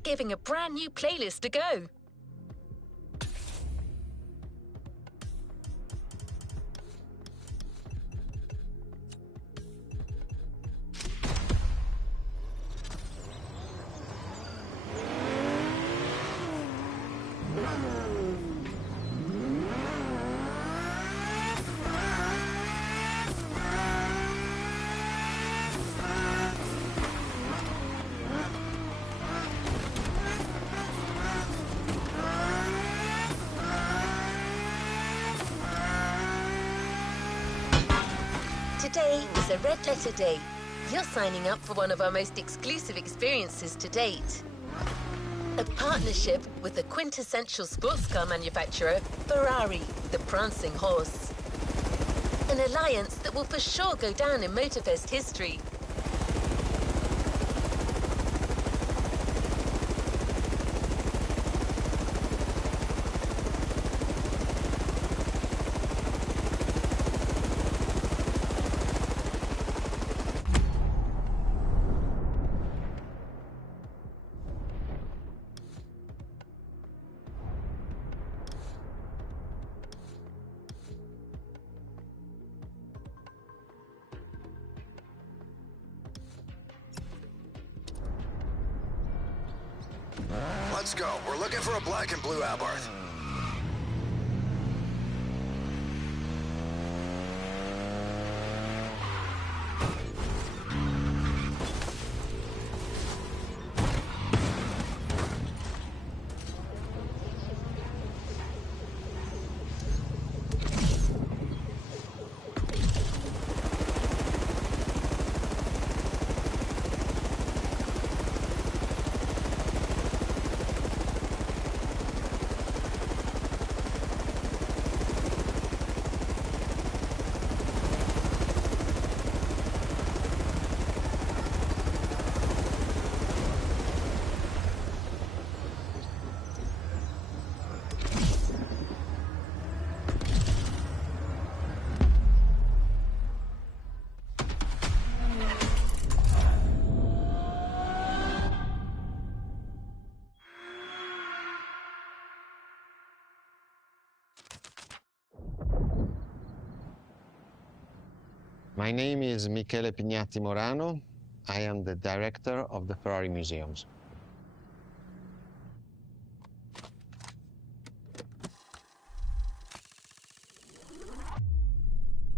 like giving a brand new playlist a go. Today is a red letter day. You're signing up for one of our most exclusive experiences to date. A partnership with the quintessential sports car manufacturer, Ferrari, the prancing horse. An alliance that will for sure go down in Motorfest history. Let's go. We're looking for a black and blue Abarth. My name is Michele Pignatti Morano. I am the director of the Ferrari Museums.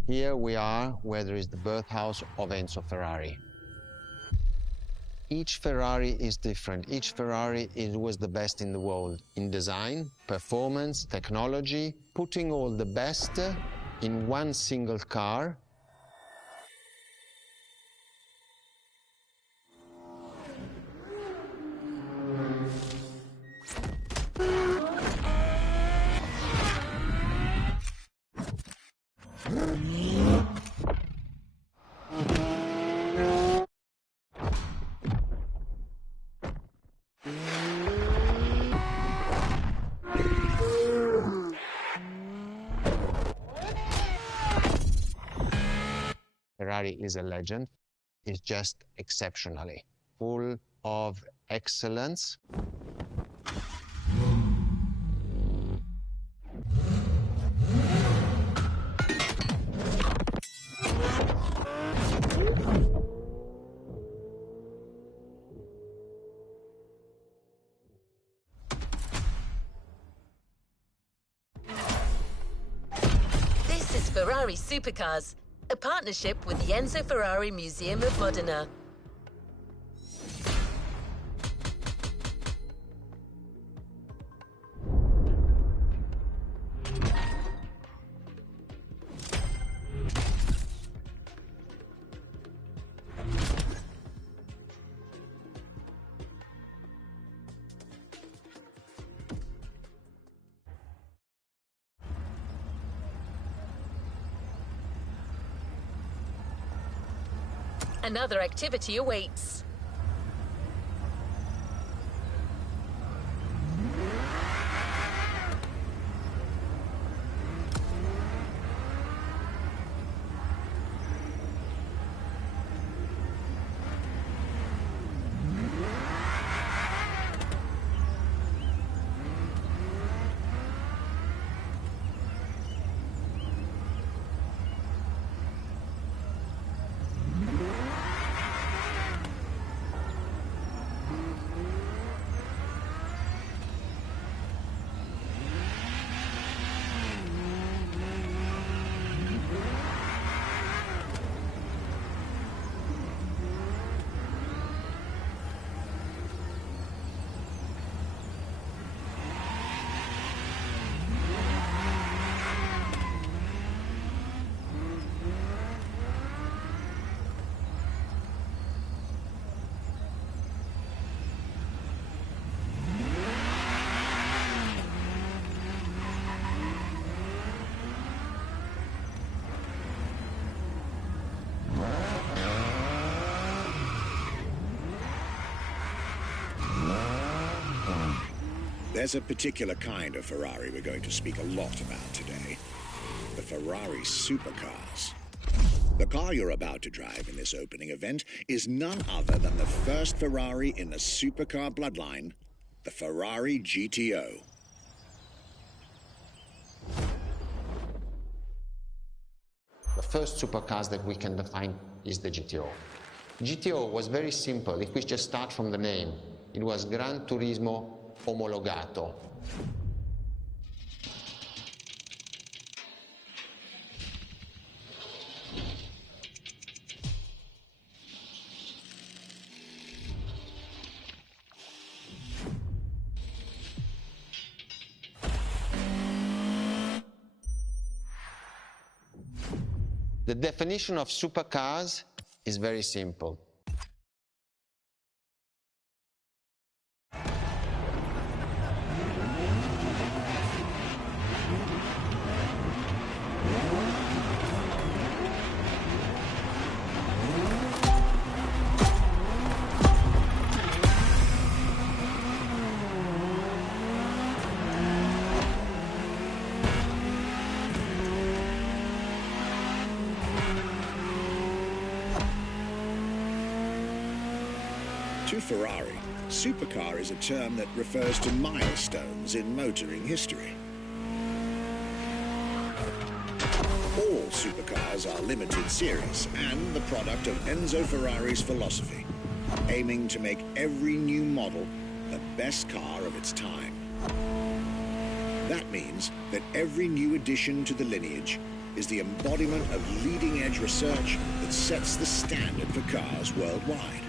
Here we are where there is the birthhouse of Enzo Ferrari. Each Ferrari is different. Each Ferrari was the best in the world in design, performance, technology, putting all the best in one single car. Ferrari is a legend. It's just exceptionally full of excellence. This is Ferrari Supercars, a partnership with the Enzo Ferrari Museum of Modena. Another activity awaits. There's a particular kind of Ferrari we're going to speak a lot about today. The Ferrari Supercars. The car you're about to drive in this opening event is none other than the first Ferrari in the supercar bloodline, the Ferrari GTO. The first supercars that we can define is the GTO. GTO was very simple. If we just start from the name, it was Gran Turismo Omologato. The definition of supercars is very simple. To Ferrari, supercar is a term that refers to milestones in motoring history. All supercars are limited series and the product of Enzo Ferrari's philosophy, aiming to make every new model the best car of its time. That means that every new addition to the lineage is the embodiment of leading-edge research that sets the standard for cars worldwide.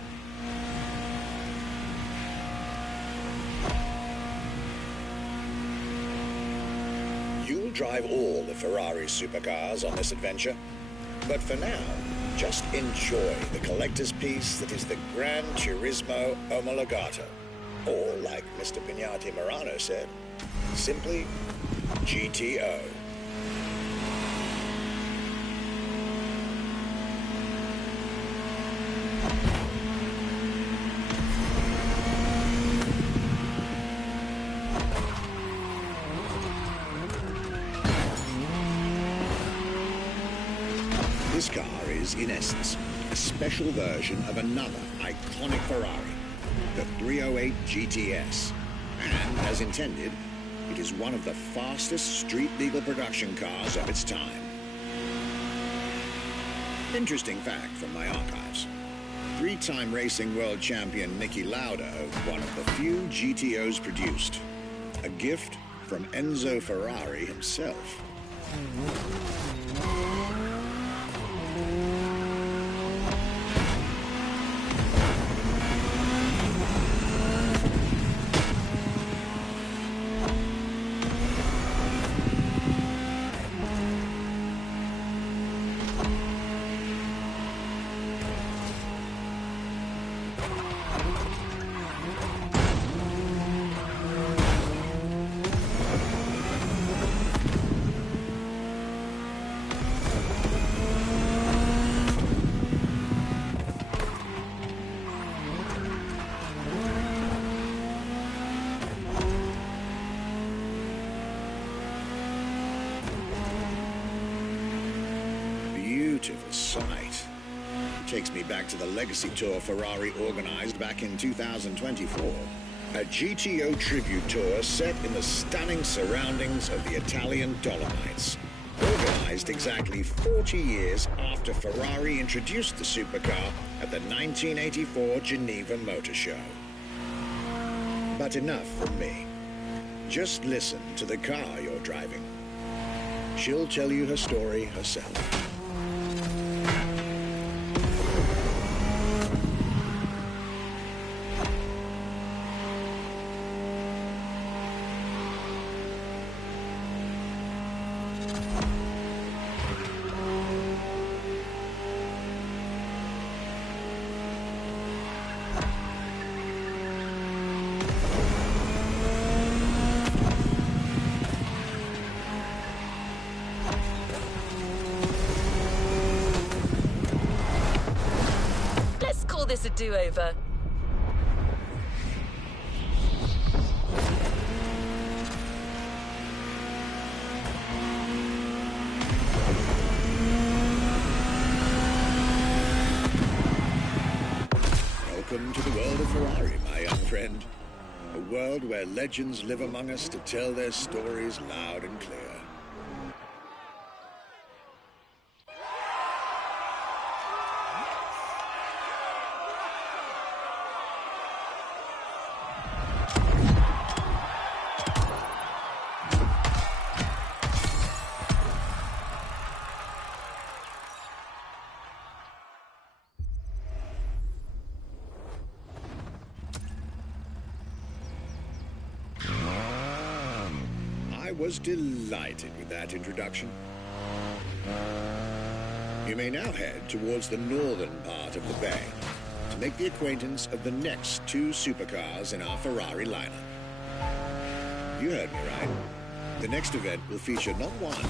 You'll drive all the Ferrari supercars on this adventure, but for now, just enjoy the collector's piece that is the Gran Turismo Omologato, or like Mr. Pignati Morano said, simply GTO. This car is, in essence, a special version of another iconic Ferrari, the 308 GTS. And, as intended, it is one of the fastest street-legal production cars of its time. Interesting fact from my archives. Three-time racing world champion Niki Lauda owned one of the few GTOs produced. A gift from Enzo Ferrari himself. Beautiful sight. It takes me back to the Legacy Tour Ferrari organized back in 2024. A GTO tribute tour set in the stunning surroundings of the Italian Dolomites. Organized exactly 40 years after Ferrari introduced the supercar at the 1984 Geneva Motor Show. But enough from me. Just listen to the car you're driving. She'll tell you her story herself. This a do-over. Welcome to the world of Ferrari, my young friend. A world where legends live among us to tell their stories loud and clear. I was delighted with that introduction. You may now head towards the northern part of the bay to make the acquaintance of the next two supercars in our Ferrari lineup. You heard me right. The next event will feature not one,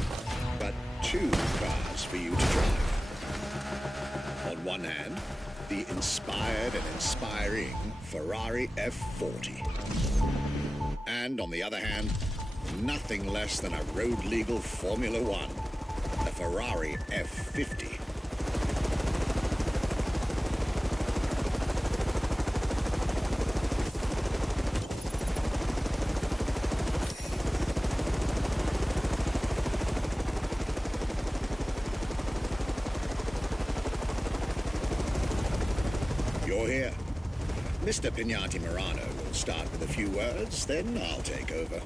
but two cars for you to drive. On one hand, the inspired and inspiring Ferrari F40. And on the other hand, nothing less than a road-legal Formula One, the Ferrari F50. You're here. Mr. Pignati Morano will start with a few words, then I'll take over.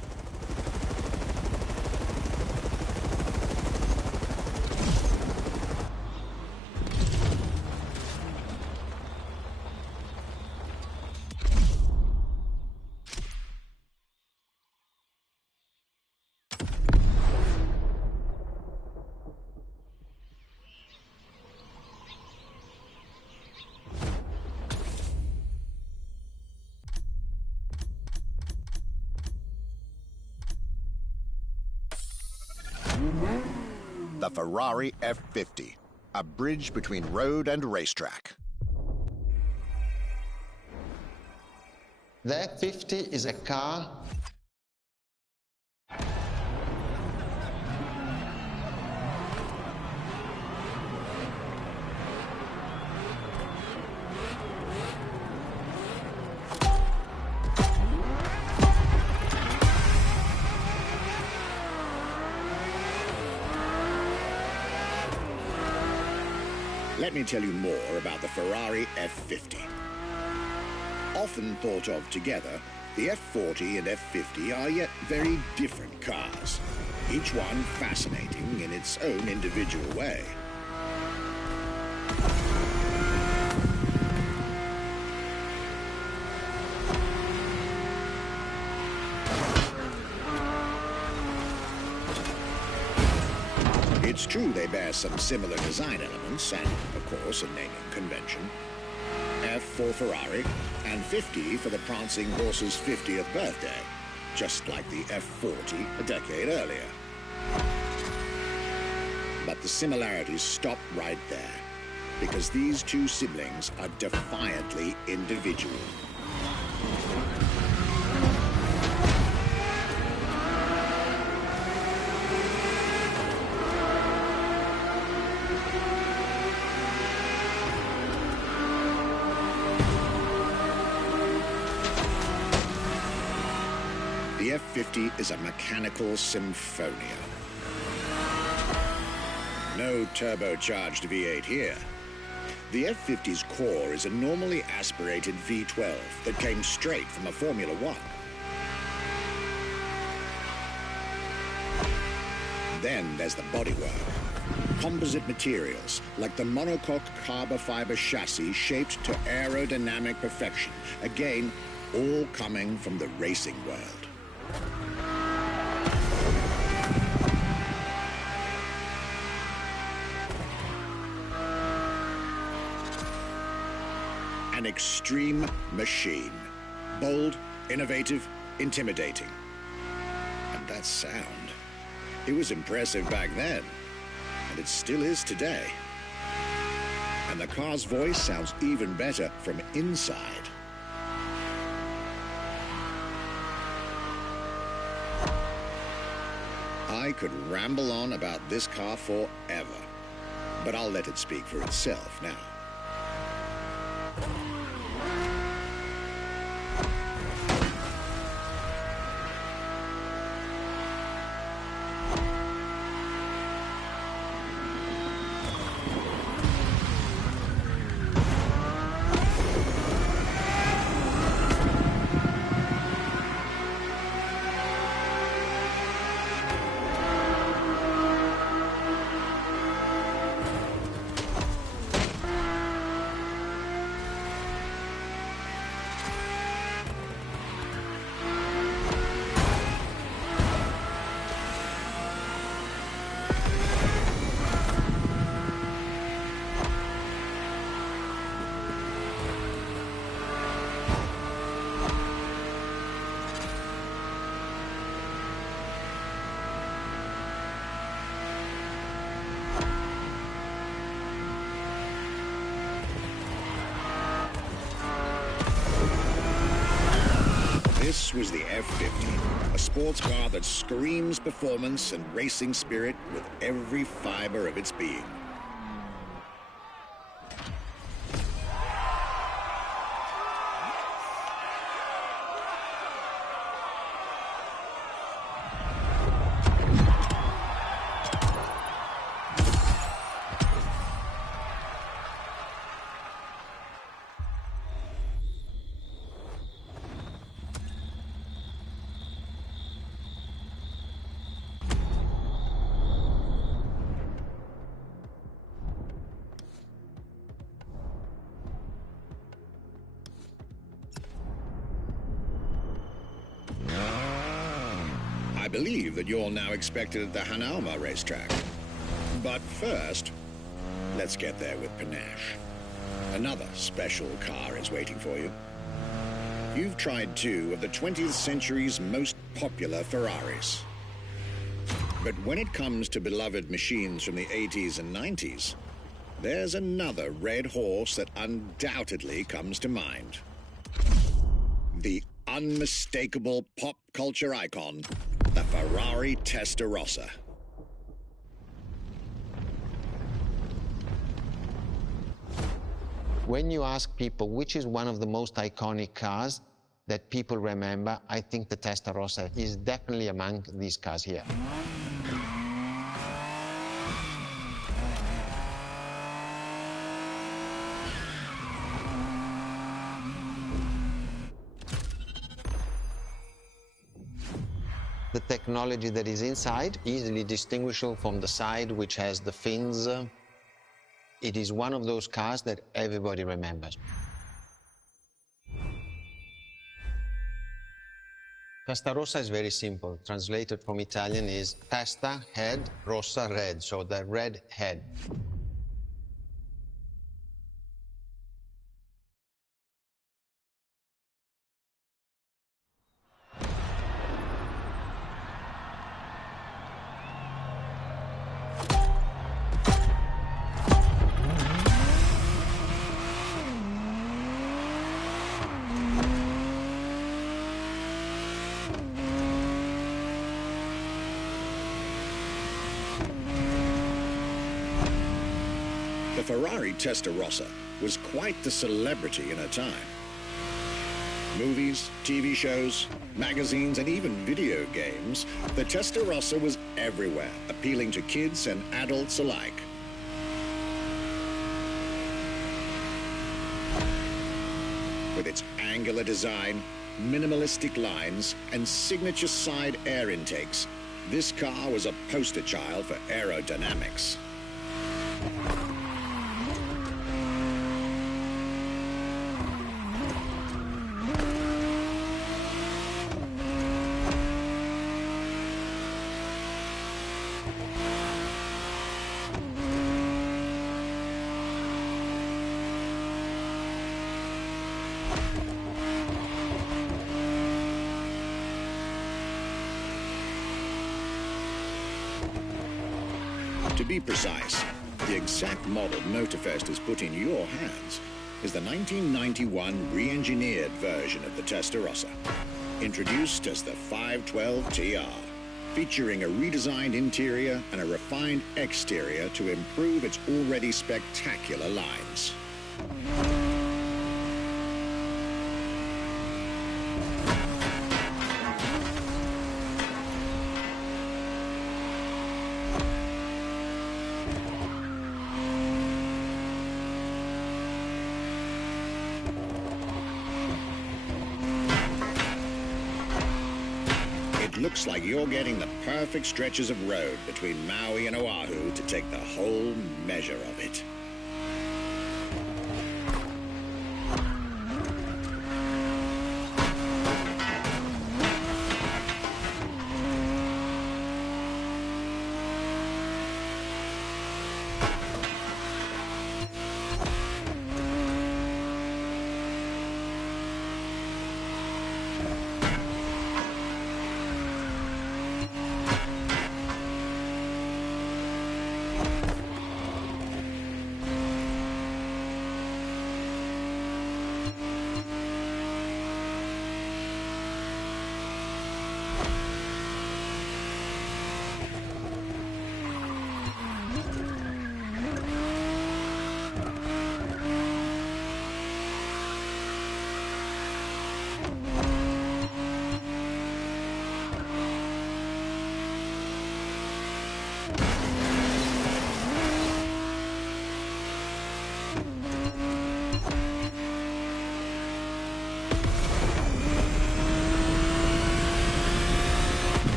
The Ferrari F50, a bridge between road and racetrack. The F50 is a car Let me tell you more about the Ferrari F50. Often thought of together, the F40 and F50 are yet very different cars, each one fascinating in its own individual way. It's true they bear some similar design elements and, of course, a naming convention. F for Ferrari and 50 for the prancing horse's 50th birthday, just like the F40 a decade earlier. But the similarities stop right there, because these two siblings are defiantly individual. The F50 is a mechanical symphonia. No turbocharged V8 here. The F50's core is a normally aspirated V12 that came straight from a Formula One. Then there's the bodywork. Composite materials, like the monocoque carbon fiber chassis shaped to aerodynamic perfection. Again, all coming from the racing world. An extreme machine. Bold, innovative, intimidating. And that sound. It was impressive back then, and it still is today. And the car's voice sounds even better from inside. I could ramble on about this car forever, but I'll let it speak for itself now. the F50, a sports car that screams performance and racing spirit with every fiber of its being. I believe that you're now expected at the Hanauma racetrack. But first, let's get there with panache. Another special car is waiting for you. You've tried two of the 20th century's most popular Ferraris. But when it comes to beloved machines from the 80s and 90s, there's another red horse that undoubtedly comes to mind. The unmistakable pop culture icon, the Ferrari Testarossa. When you ask people which is one of the most iconic cars that people remember, I think the Testarossa is definitely among these cars here. The technology that is inside, easily distinguishable from the side which has the fins. It is one of those cars that everybody remembers. Testarossa is very simple. Translated from Italian is testa, head, rossa, red, so the red head. The Ferrari Testarossa was quite the celebrity in her time. Movies, TV shows, magazines, and even video games, the Testarossa was everywhere, appealing to kids and adults alike. With its angular design, minimalistic lines, and signature side air intakes, this car was a poster child for aerodynamics. To be precise, the exact model Motorfest has put in your hands is the 1991 re-engineered version of the Testarossa, introduced as the 512 TR, featuring a redesigned interior and a refined exterior to improve its already spectacular lines. Looks like you're getting the perfect stretches of road between Maui and Oahu to take the whole measure of it.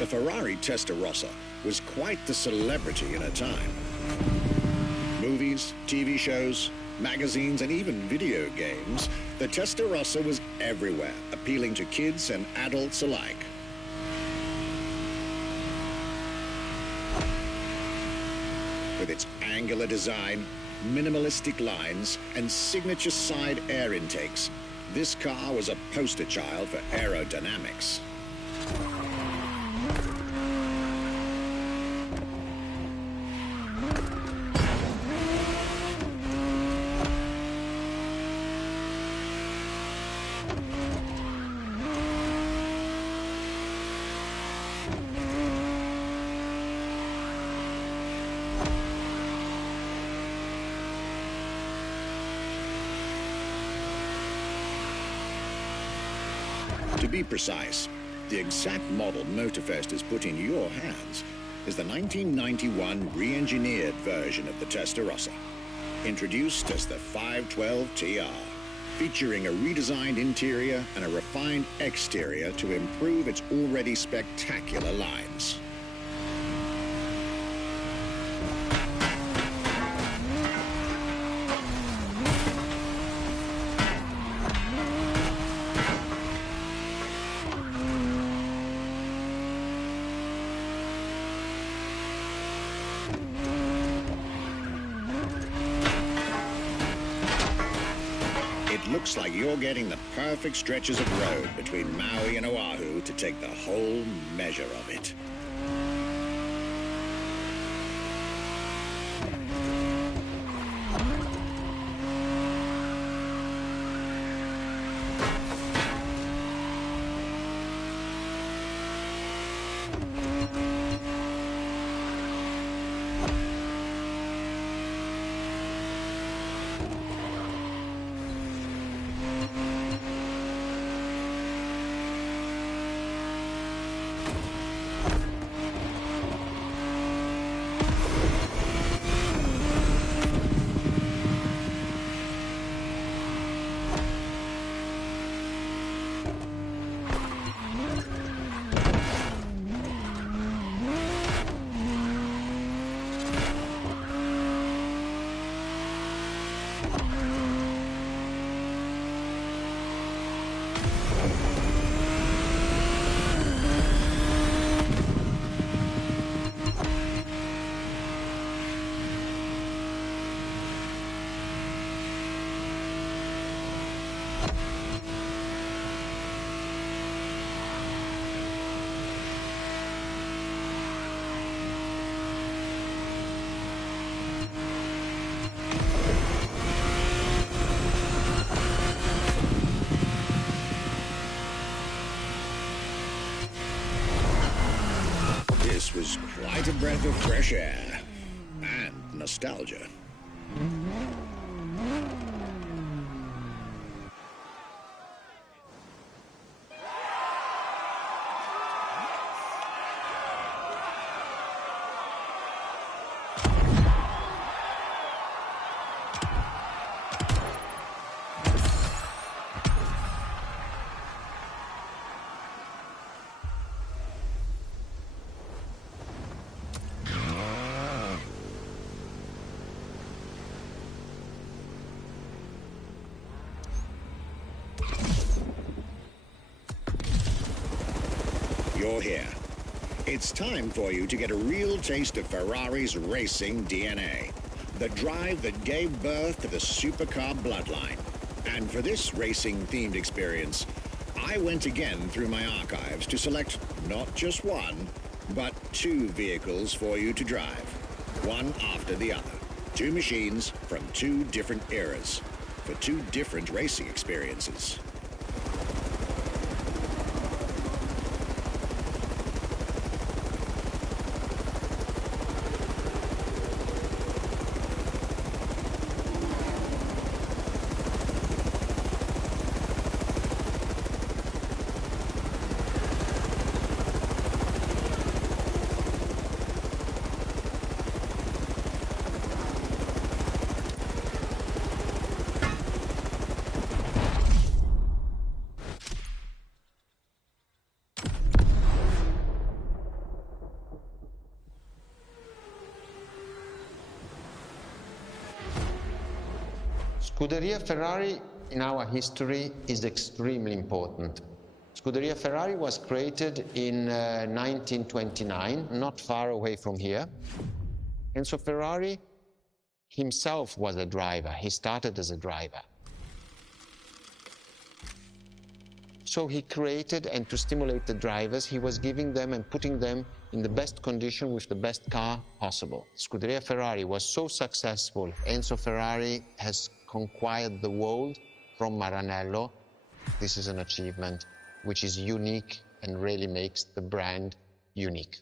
The Ferrari Testarossa was quite the celebrity in her time. Movies, TV shows, magazines, and even video games, the Testarossa was everywhere, appealing to kids and adults alike. With its angular design, minimalistic lines, and signature side air intakes, this car was a poster child for aerodynamics. To be precise, the exact model Motorfest has put in your hands is the 1991 re-engineered version of the Testarossa, introduced as the 512 TR, featuring a redesigned interior and a refined exterior to improve its already spectacular lines. Looks like you're getting the perfect stretches of road between Maui and Oahu to take the whole measure of it. This was quite a breath of fresh air and nostalgia. You're here. It's time for you to get a real taste of Ferrari's racing DNA, the drive that gave birth to the supercar bloodline. And for this racing-themed experience, I went again through my archives to select not just one, but two vehicles for you to drive, one after the other. Two machines from two different eras, for two different racing experiences. Scuderia Ferrari in our history is extremely important. Scuderia Ferrari was created in 1929, not far away from here. Enzo Ferrari himself was a driver. He started as a driver. So he created, and to stimulate the drivers, he was giving them and putting them in the best condition with the best car possible. Scuderia Ferrari was so successful. Enzo Ferrari has conquered the world from Maranello. This is an achievement which is unique and really makes the brand unique.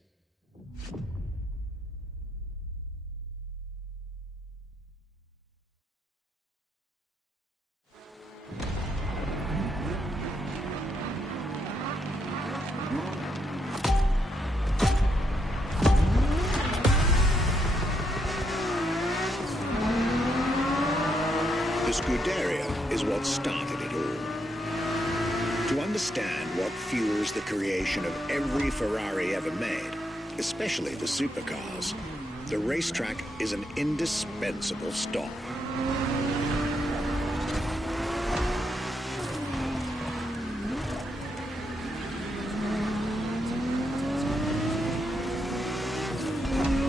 The Scuderia is what started it all. To understand what fuels the creation of every Ferrari ever made, especially the supercars, the racetrack is an indispensable stop.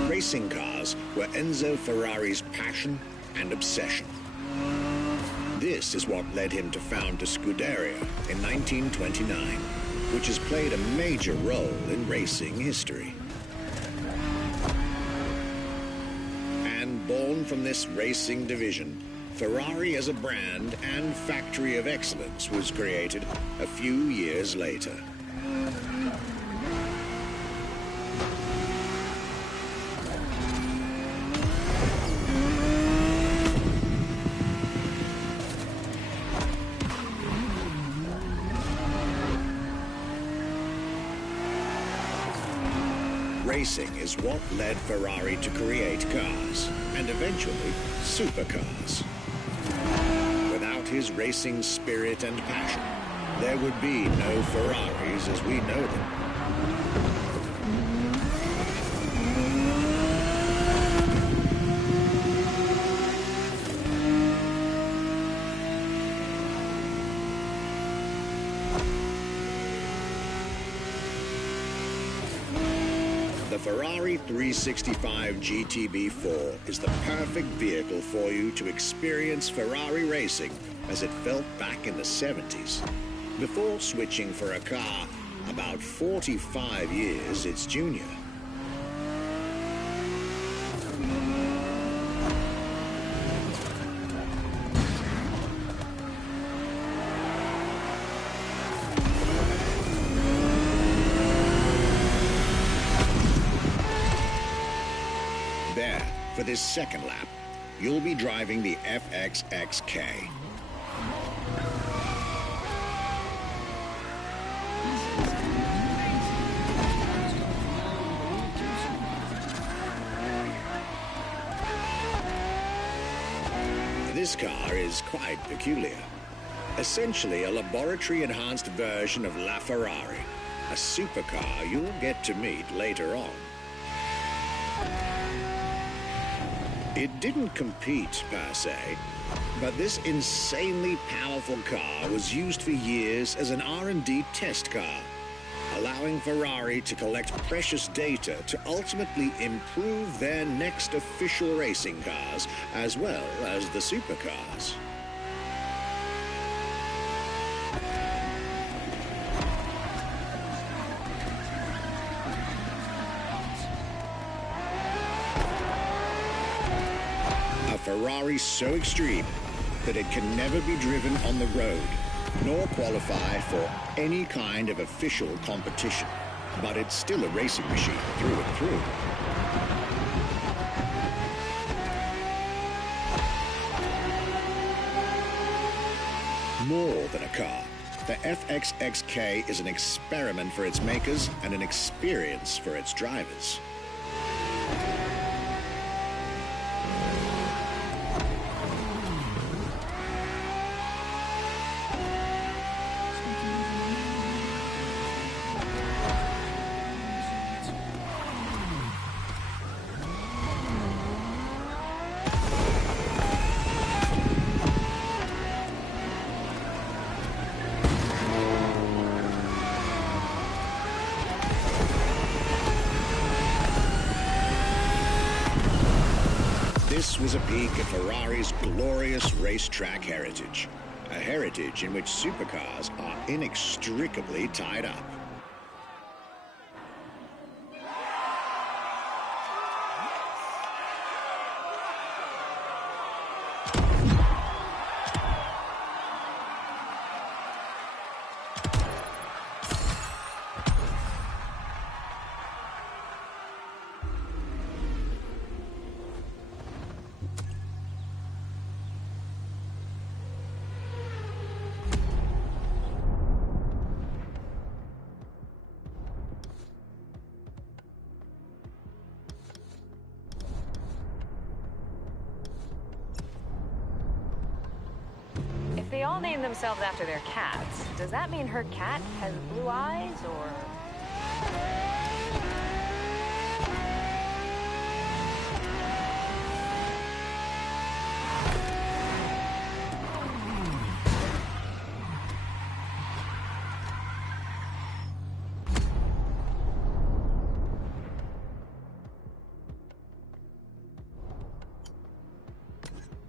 Racing cars were Enzo Ferrari's passion and obsession. This is what led him to found the Scuderia in 1929, which has played a major role in racing history. And born from this racing division, Ferrari as a brand and factory of excellence was created a few years later. Racing is what led Ferrari to create cars, and eventually supercars. Without his racing spirit and passion, there would be no Ferraris as we know them. The Ferrari 365 GTB4 is the perfect vehicle for you to experience Ferrari racing as it felt back in the 70s, before switching for a car about 45 years its junior. There, for this second lap, you'll be driving the FXXK. This car is quite peculiar. Essentially a laboratory-enhanced version of La Ferrari, a supercar you'll get to meet later on. It didn't compete, per se, but this insanely powerful car was used for years as an R&D test car, allowing Ferrari to collect precious data to ultimately improve their next official racing cars, as well as the supercars. Ferrari so extreme that it can never be driven on the road, nor qualify for any kind of official competition. But it's still a racing machine through and through. More than a car, the FXXK is an experiment for its makers and an experience for its drivers. This was a peek at Ferrari's glorious racetrack heritage, a heritage in which supercars are inextricably tied up. If they all name themselves after their cats, does that mean her cat has blue eyes, or...?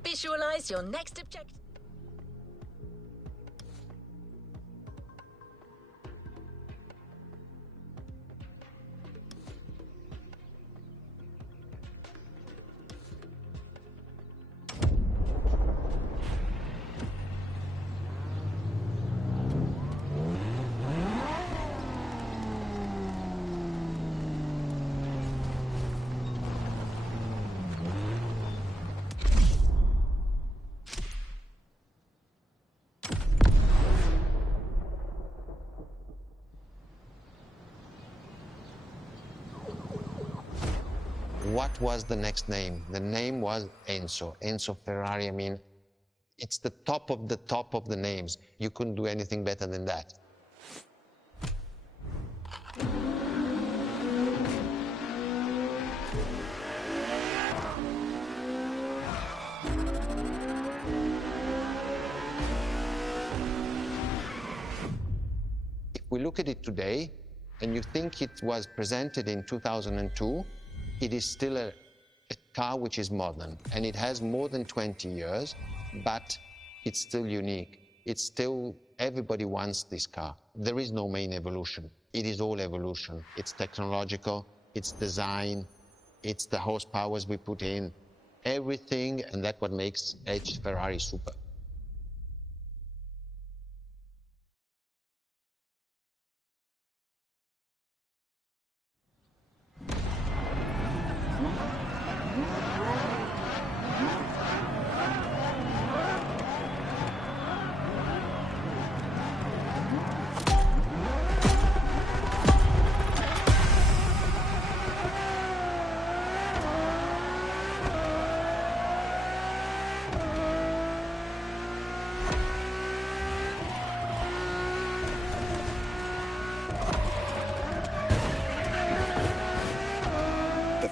Visualize your next objective. What was the next name? The name was Enzo. Enzo Ferrari. I mean, it's the top of the names. You couldn't do anything better than that. If we look at it today, and you think it was presented in 2002, it is still a car which is modern, and it has more than 20 years, but it's still unique. It's still, everybody wants this car. There is no main evolution. It is all evolution. It's technological, it's design, it's the horsepowers we put in, everything, and that's what makes Ferrari super.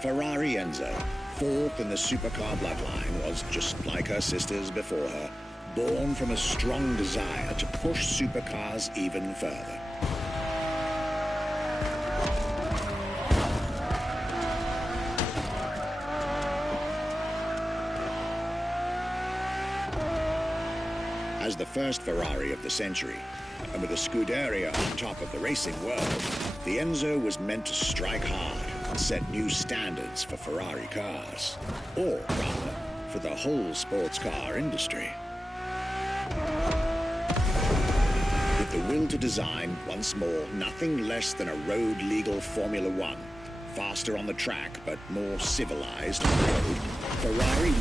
Ferrari Enzo, fourth in the supercar bloodline, was just like her sisters before her, born from a strong desire to push supercars even further. As the first Ferrari of the century, and with a Scuderia on top of the racing world, the Enzo was meant to strike hard and set new standards for Ferrari cars, or rather, for the whole sports car industry. With the will to design, once more, nothing less than a road-legal Formula One, faster on the track but more civilized on the road, Ferrari...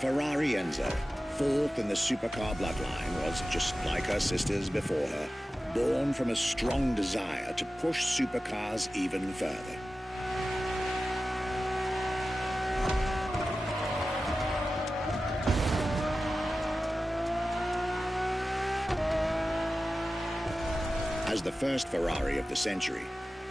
Ferrari Enzo, fourth in the supercar bloodline, was just like her sisters before her, born from a strong desire to push supercars even further. As the first Ferrari of the century,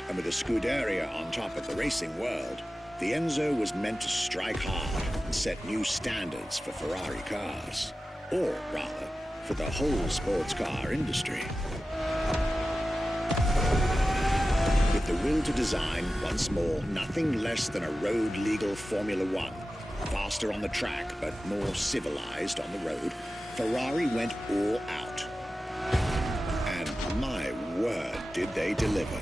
and with a Scuderia on top of the racing world, the Enzo was meant to strike hard and set new standards for Ferrari cars, or rather, for the whole sports car industry. With the will to design, once more, nothing less than a road-legal Formula One, faster on the track but more civilized on the road, Ferrari went all out. And my word, did they deliver.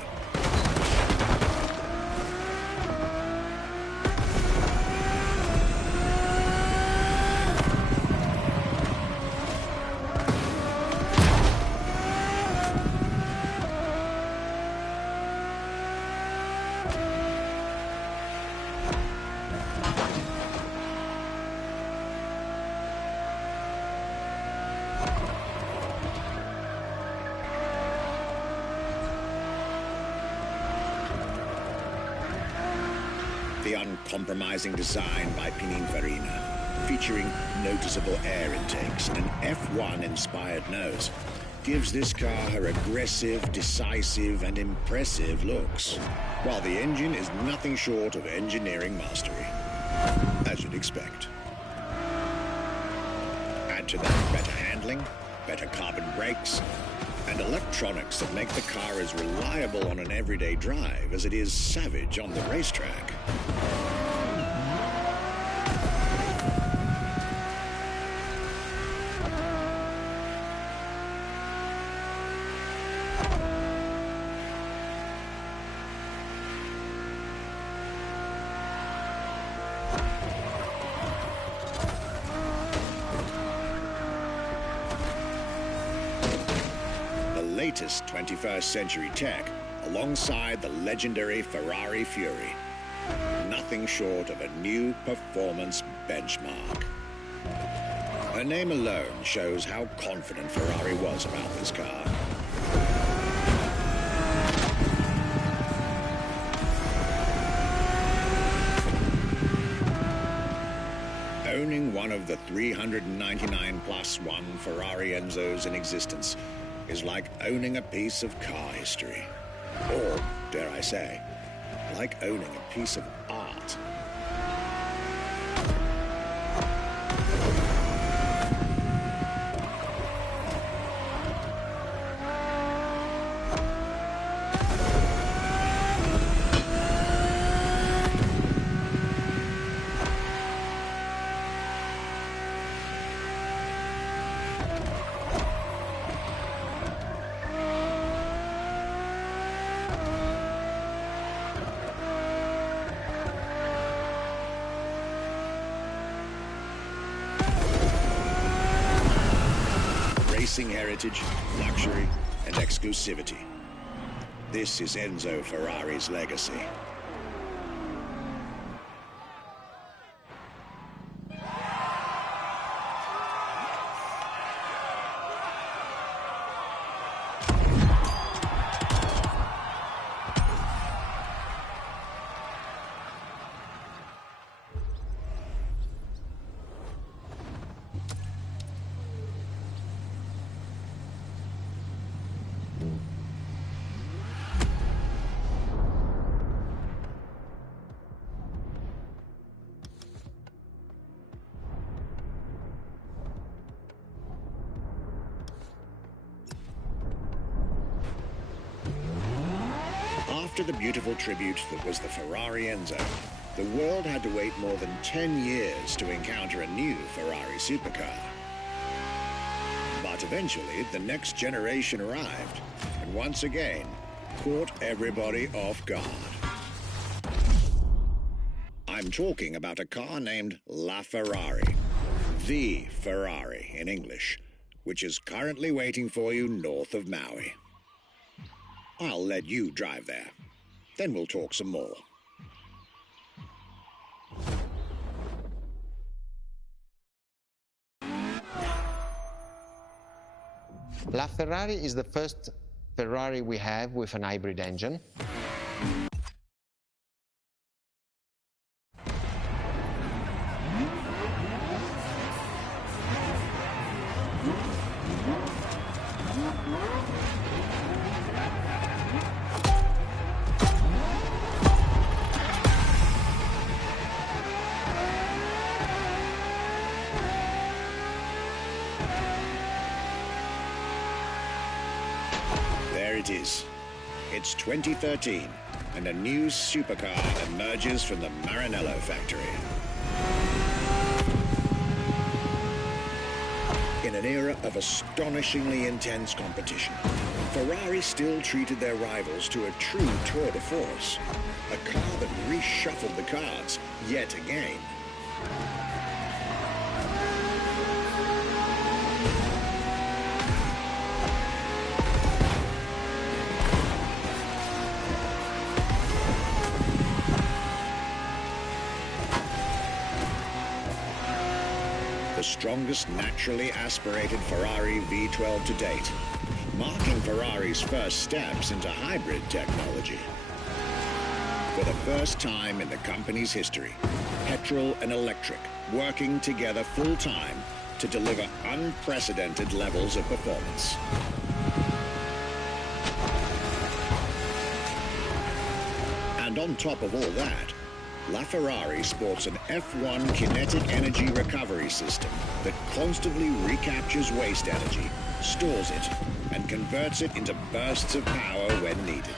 The uncompromising design by Pininfarina, featuring noticeable air intakes and an F1-inspired nose, gives this car her aggressive, decisive, and impressive looks, while the engine is nothing short of engineering mastery, as you'd expect. Add to that better handling, better carbon brakes, and electronics that make the car as reliable on an everyday drive as it is savage on the racetrack. Latest 21st century tech alongside the legendary Ferrari Fury. Nothing short of a new performance benchmark. Her name alone shows how confident Ferrari was about this car. Owning one of the 399 plus one Ferrari Enzos in existence is like owning a piece of car history. Or, dare I say, like owning a piece of art. Racing heritage, luxury, and exclusivity. This is Enzo Ferrari's legacy. After the beautiful tribute that was the Ferrari Enzo, the world had to wait more than 10 years to encounter a new Ferrari supercar. But eventually, the next generation arrived, and once again, caught everybody off guard. I'm talking about a car named La Ferrari, the Ferrari in English, which is currently waiting for you north of Maui. I'll let you drive there. Then we'll talk some more. La Ferrari is the first Ferrari we have with an hybrid engine. is. It's 2013, and a new supercar emerges from the Maranello factory. In an era of astonishingly intense competition, Ferrari still treated their rivals to a true tour de force, a car that reshuffled the cards yet again. The strongest naturally aspirated Ferrari V12 to date, marking Ferrari's first steps into hybrid technology. For the first time in the company's history, petrol and electric working together full-time to deliver unprecedented levels of performance. And on top of all that, LaFerrari sports an F1 kinetic energy recovery system that constantly recaptures waste energy, stores it, and converts it into bursts of power when needed.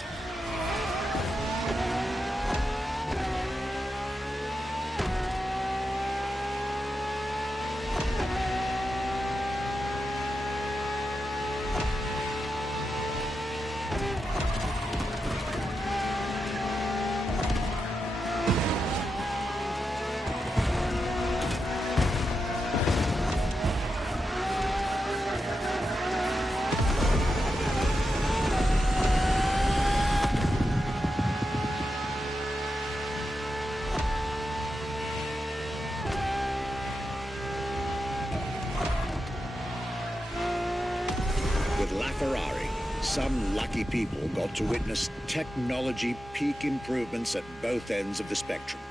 With LaFerrari, some lucky people got to witness technology peak improvements at both ends of the spectrum.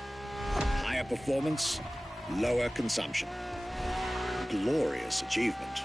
Higher performance, lower consumption. Glorious achievement.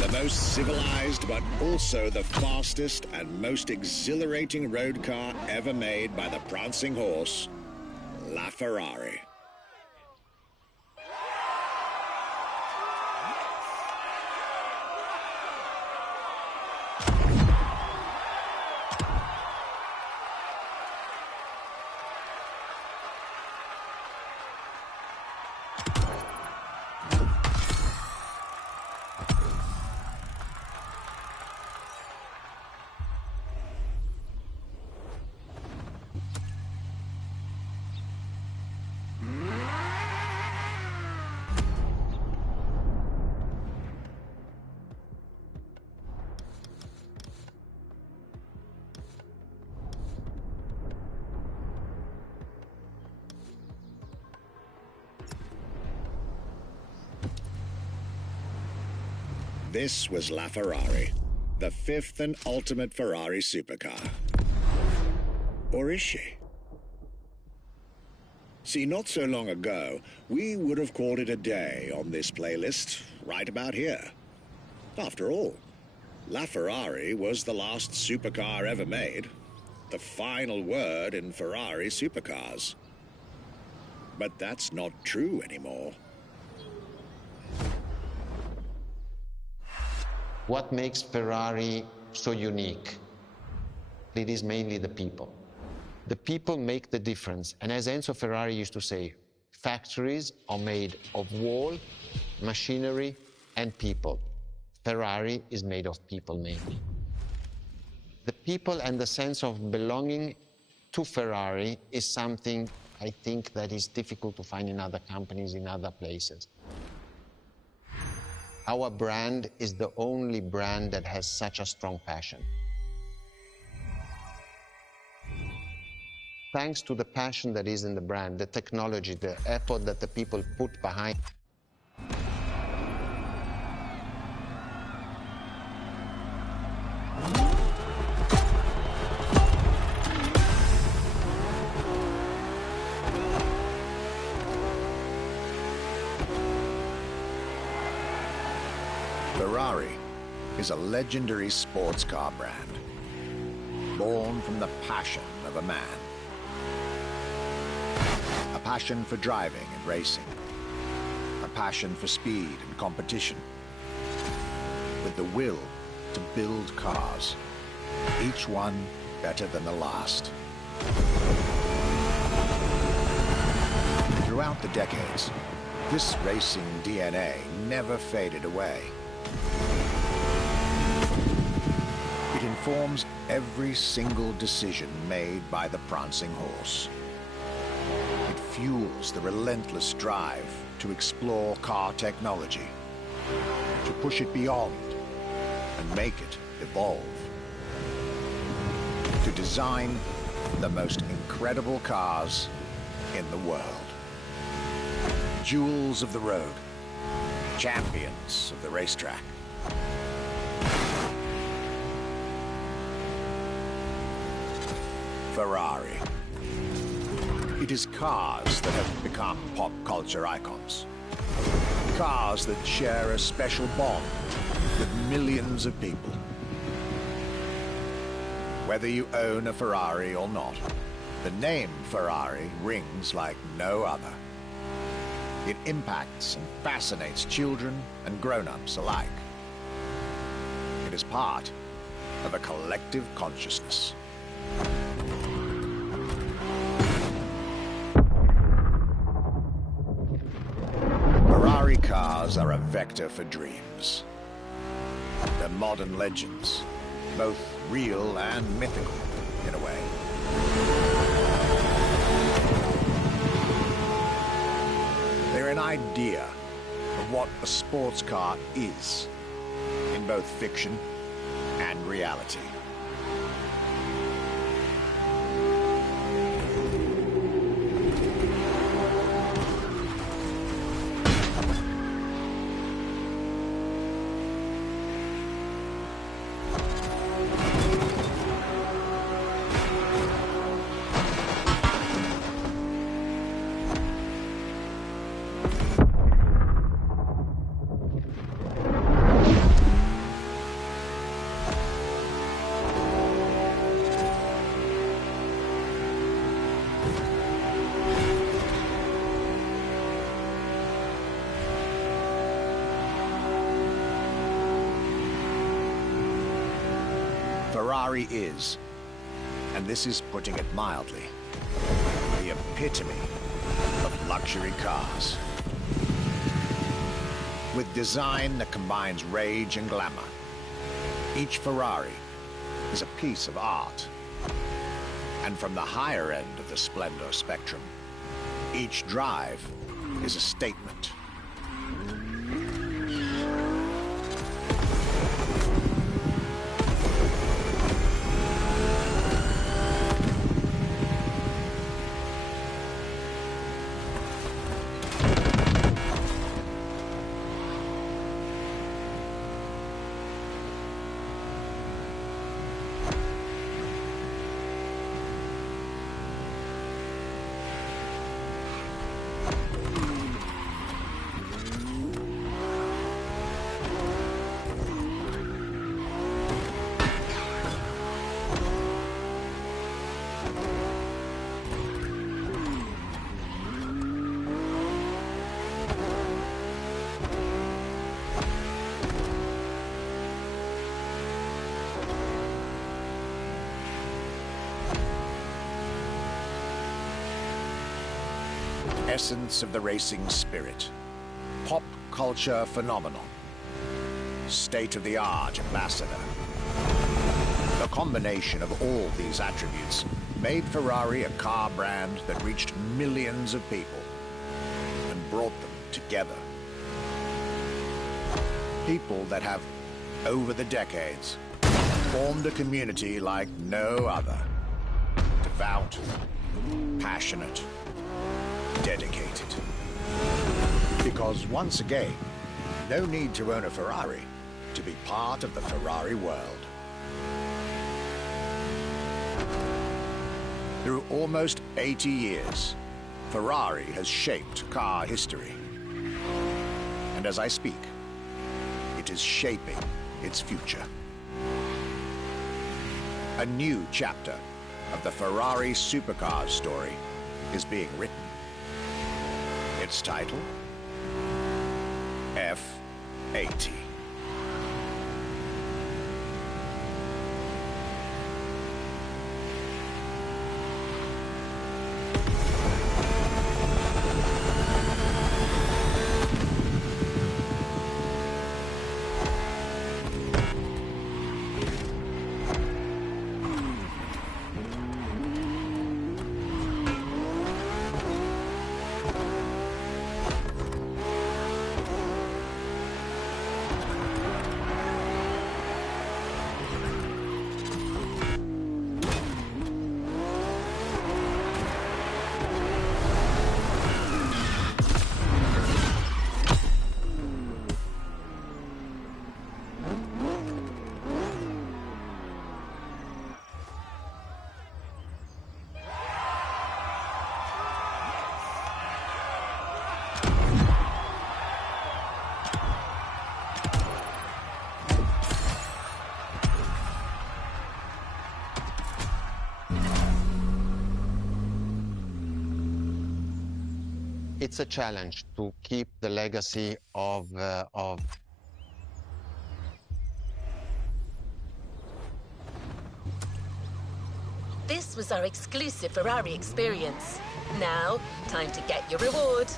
The most civilized, but also the fastest and most exhilarating road car ever made by the prancing horse, LaFerrari. This was LaFerrari, the fifth and ultimate Ferrari supercar. Or is she? See, not so long ago, we would have called it a day on this playlist, right about here. After all, LaFerrari was the last supercar ever made, the final word in Ferrari supercars. But that's not true anymore. What makes Ferrari so unique? It is mainly the people. The people make the difference. And as Enzo Ferrari used to say, factories are made of wall machinery, and people. Ferrari is made of people mainly. The people and the sense of belonging to Ferrari is something I think that is difficult to find in other companies, in other places. Our brand is the only brand that has such a strong passion. Thanks to the passion that is in the brand, the technology, the effort that the people put behind. Ferrari is a legendary sports car brand, born from the passion of a man. A passion for driving and racing. A passion for speed and competition. With the will to build cars, each one better than the last. Throughout the decades, this racing DNA never faded away. It informs every single decision made by the prancing horse. It fuels the relentless drive to explore car technology, to push it beyond and make it evolve, to design the most incredible cars in the world. Jewels of the road, champions of the racetrack. Ferrari. It is cars that have become pop culture icons. Cars that share a special bond with millions of people. Whether you own a Ferrari or not, the name Ferrari rings like no other. It impacts and fascinates children and grown-ups alike. It is part of a collective consciousness. Ferrari cars are a vector for dreams. They're modern legends, both real and mythical in a way. They're an idea of what a sports car is, in both fiction and reality. Ferrari is, and this is putting it mildly, the epitome of luxury cars. With design that combines rage and glamour, each Ferrari is a piece of art. And from the higher end of the splendor spectrum, each drive is a statement. Essence of the racing spirit, pop culture phenomenon, state-of-the-art ambassador. The combination of all these attributes made Ferrari a car brand that reached millions of people and brought them together. People that have, over the decades, formed a community like no other. Devout, passionate, dedicated. Because once again, no need to own a Ferrari to be part of the Ferrari world. Through almost 80 years, Ferrari has shaped car history. And as I speak, it is shaping its future. A new chapter of the Ferrari Supercars story is being written. Its title? F80. It's a challenge to keep the legacy of This was our exclusive Ferrari experience. Now, time to get your reward.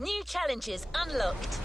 New challenges unlocked.